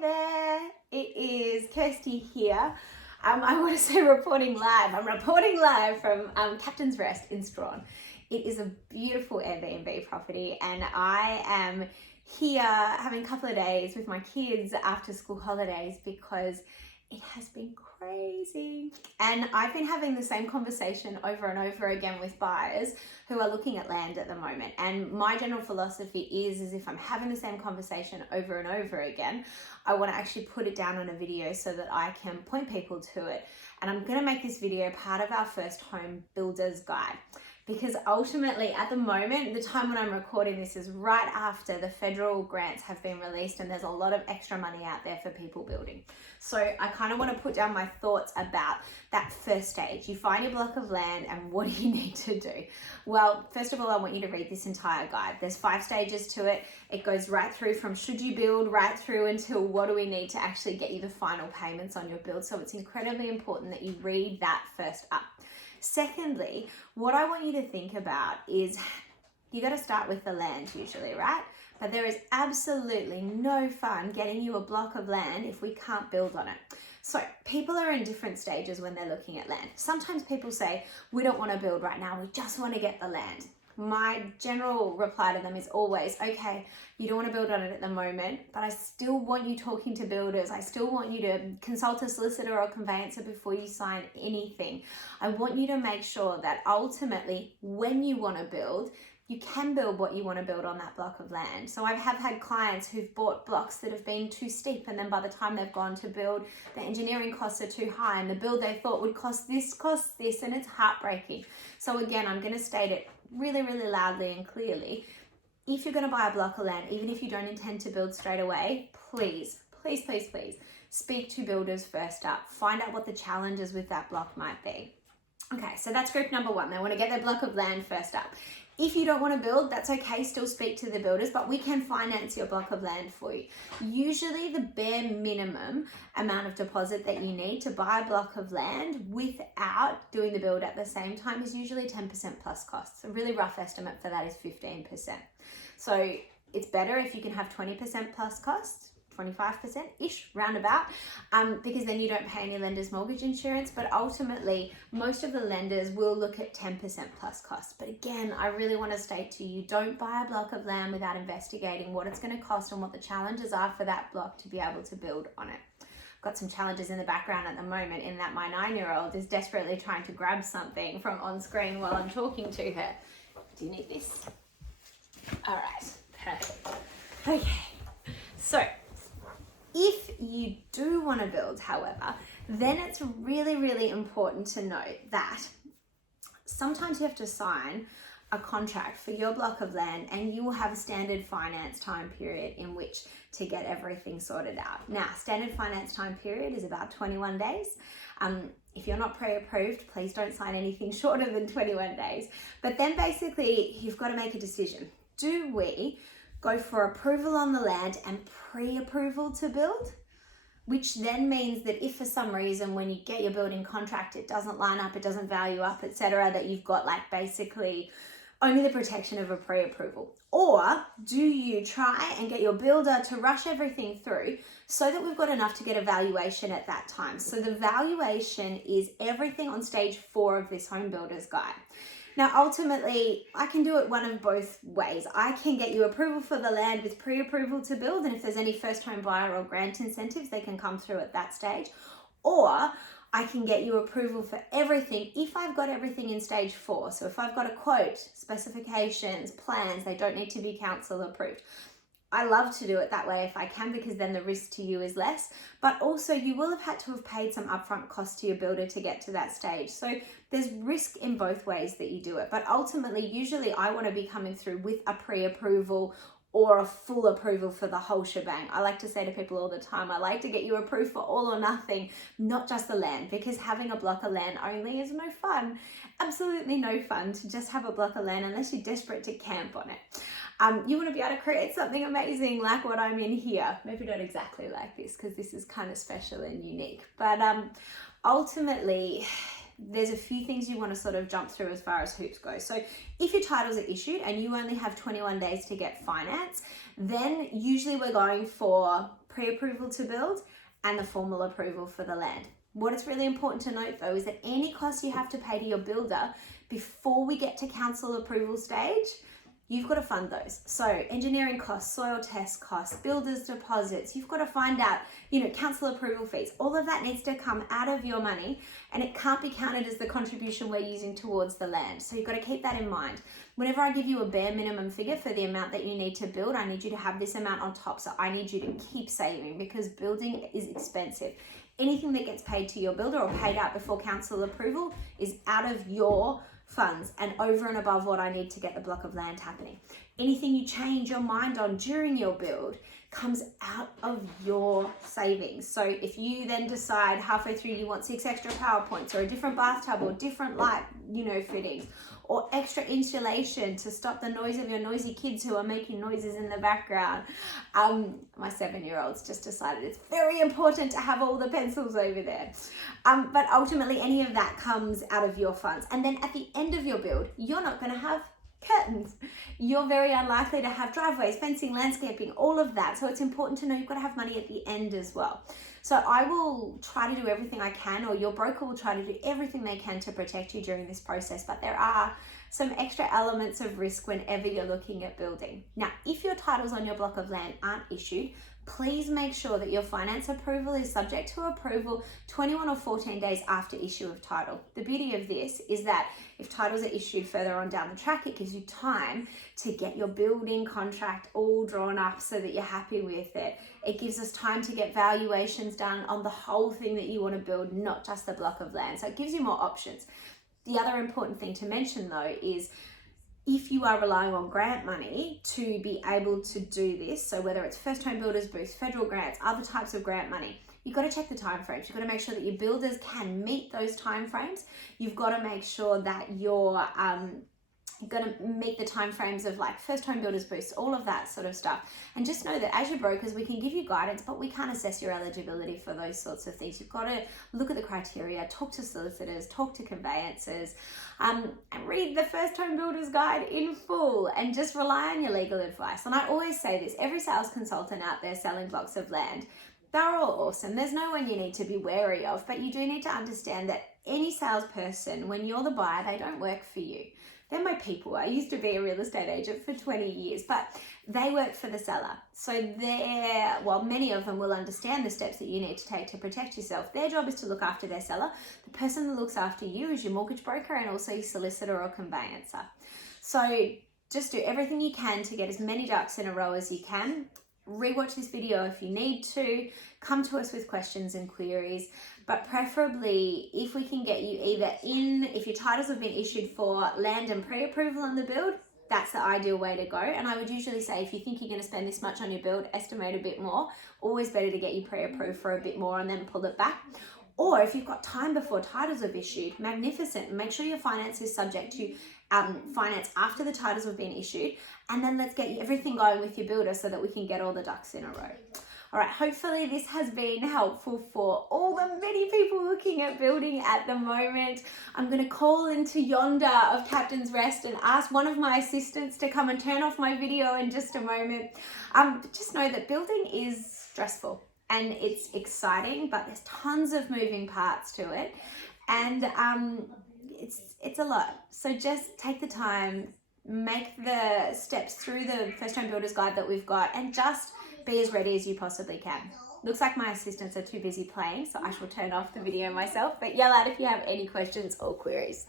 there, it is Kirsty here. I want to say reporting live. I'm reporting live from Captain's Rest in Strahan. It is a beautiful Airbnb property, and I am here having a couple of days with my kids after school holidays because it has been crazy. And I've been having the same conversation over and over again with buyers who are looking at land at the moment. And my general philosophy is if I'm having the same conversation over and over again, I want to actually put it down on a video so that I can point people to it. And I'm going to make this video part of our first home builder's guide. Because ultimately at the moment, the time when I'm recording this is right after the federal grants have been released and there's a lot of extra money out there for people building. So I kind of want to put down my thoughts about that first stage. You find your block of land and what do you need to do? Well, first of all, I want you to read this entire guide. There's 5 stages to it. It goes right through from should you build right through until what do we need to actually get you the final payments on your build. So it's incredibly important that you read that first up. Secondly, what I want you to think about is you got to start with the land usually, right? But there is absolutely no fun getting you a block of land if we can't build on it. So people are in different stages when they're looking at land. Sometimes people say, we don't want to build right now, we just want to get the land. My general reply to them is always, okay, you don't want to build on it at the moment, but I still want you talking to builders. I still want you to consult a solicitor or conveyancer before you sign anything. I want you to make sure that ultimately when you want to build, you can build what you want to build on that block of land. So I have had clients who've bought blocks that have been too steep, and then by the time they've gone to build, the engineering costs are too high and the build they thought would cost this, and it's heartbreaking. So again, I'm going to state it really, really loudly and clearly. If you're going to buy a block of land, even if you don't intend to build straight away, please, please, please, please speak to builders first up. Find out what the challenges with that block might be. Okay, so that's group number 1. They want to get their block of land first up. If you don't want to build, that's okay, still speak to the builders, but we can finance your block of land for you. Usually the bare minimum amount of deposit that you need to buy a block of land without doing the build at the same time is usually 10% plus costs. A really rough estimate for that is 15%. So it's better if you can have 20% plus costs, 25%-ish, roundabout, because then you don't pay any lender's mortgage insurance. But ultimately, most of the lenders will look at 10% plus costs. But again, I really want to state to you, don't buy a block of land without investigating what it's going to cost and what the challenges are for that block to be able to build on it. I've got some challenges in the background at the moment in that my 9-year-old is desperately trying to grab something from on screen while I'm talking to her. Do you need this? All right, perfect. Okay, so if you do want to build, however, then it's really, really important to note that sometimes you have to sign a contract for your block of land and you will have a standard finance time period in which to get everything sorted out. Now, standard finance time period is about 21 days. If you're not pre-approved, please don't sign anything shorter than 21 days. But then basically you've got to make a decision. Do we go for approval on the land and pre-approval to build? Which then means that if for some reason when you get your building contract it doesn't line up, it doesn't value up, etc., that you've got like basically only the protection of a pre-approval. Or do you try and get your builder to rush everything through so that we've got enough to get a valuation at that time? So the valuation is everything on stage 4 of this home builder's guide. Now, ultimately, I can do it one of both ways. I can get you approval for the land with pre-approval to build, and if there's any first home buyer or grant incentives, they can come through at that stage. Or I can get you approval for everything if I've got everything in stage 4. So if I've got a quote, specifications, plans, they don't need to be council approved. I love to do it that way if I can, because then the risk to you is less, but also you will have had to have paid some upfront cost to your builder to get to that stage. So there's risk in both ways that you do it, but ultimately, usually I want to be coming through with a pre-approval or a full approval for the whole shebang. I like to say to people all the time, I like to get you approved for all or nothing, not just the land, because having a block of land only is no fun. Absolutely no fun to just have a block of land unless you're desperate to camp on it. You want to be able to create something amazing like what I'm in here. Maybe not exactly like this because this is kind of special and unique. But ultimately, there's a few things you want to sort of jump through as far as hoops go. So if your titles are issued and you only have 21 days to get finance, then usually we're going for pre-approval to build and the formal approval for the land. What is really important to note though is that any costs you have to pay to your builder before we get to council approval stage, you've got to fund those. So engineering costs, soil test costs, builders deposits, you've got to find out, council approval fees. All of that needs to come out of your money and it can't be counted as the contribution we're using towards the land. So you've got to keep that in mind. Whenever I give you a bare minimum figure for the amount that you need to build, I need you to have this amount on top. So I need you to keep saving because building is expensive. Anything that gets paid to your builder or paid out before council approval is out of your funds and over and above what I need to get the block of land happening. Anything you change your mind on during your build comes out of your savings. So if you then decide halfway through you want 6 extra power points or a different bathtub or different light, fittings, or extra insulation to stop the noise of your noisy kids who are making noises in the background. My 7-year-old's just decided it's very important to have all the pencils over there. But ultimately any of that comes out of your funds. And then at the end of your build, you're not going to have curtains. You're very unlikely to have driveways, fencing, landscaping, all of that. So it's important to know you've got to have money at the end as well. So I will try to do everything I can, or your broker will try to do everything they can to protect you during this process. But there are some extra elements of risk whenever you're looking at building. Now, if your titles on your block of land aren't issued, please make sure that your finance approval is subject to approval 21 or 14 days after issue of title. The beauty of this is that if titles are issued further on down the track, it gives you time to get your building contract all drawn up so that you're happy with it. It gives us time to get valuations done on the whole thing that you want to build, not just the block of land. So it gives you more options. The other important thing to mention though is if you are relying on grant money to be able to do this, so whether it's First Home Builders Boost, federal grants, other types of grant money, you've got to check the timeframes. You've got to make sure that your builders can meet those timeframes. You've got to make sure that you're going to meet the timeframes of like First Home Builders Boost, all of that sort of stuff. And just know that as your brokers, we can give you guidance, but we can't assess your eligibility for those sorts of things. You've got to look at the criteria, talk to solicitors, talk to conveyancers, and read the First Home Builders Guide in full and just rely on your legal advice. And I always say this, every sales consultant out there selling blocks of land, they're all awesome. There's no one you need to be wary of, but you do need to understand that any salesperson, when you're the buyer, they don't work for you. They're my people. I used to be a real estate agent for 20 years, but they work for the seller. So many of them will understand the steps that you need to take to protect yourself. Their job is to look after their seller. The person that looks after you is your mortgage broker and also your solicitor or conveyancer. So just do everything you can to get as many ducks in a row as you can. Rewatch this video if you need to. Come to us with questions and queries, but preferably if we can get you if your titles have been issued for land and pre-approval on the build, that's the ideal way to go. And I would usually say if you think you're going to spend this much on your build, estimate a bit more. Always better to get you pre-approved for a bit more and then pull it back. Or if you've got time before titles have issued, magnificent. Make sure your finance is subject to finance after the titles have been issued, and then let's get everything going with your builder so that we can get all the ducks in a row. All right, hopefully this has been helpful for all the many people looking at building at the moment. I'm going to call into Yonder of Captain's Rest and ask one of my assistants to come and turn off my video in just a moment. Just know that building is stressful and it's exciting, but there's tons of moving parts to it, and it's a lot. So just take the time, make the steps through the First Home Builders Guide that we've got, and just be as ready as you possibly can. Looks like my assistants are too busy playing, so I shall turn off the video myself, but yell out if you have any questions or queries.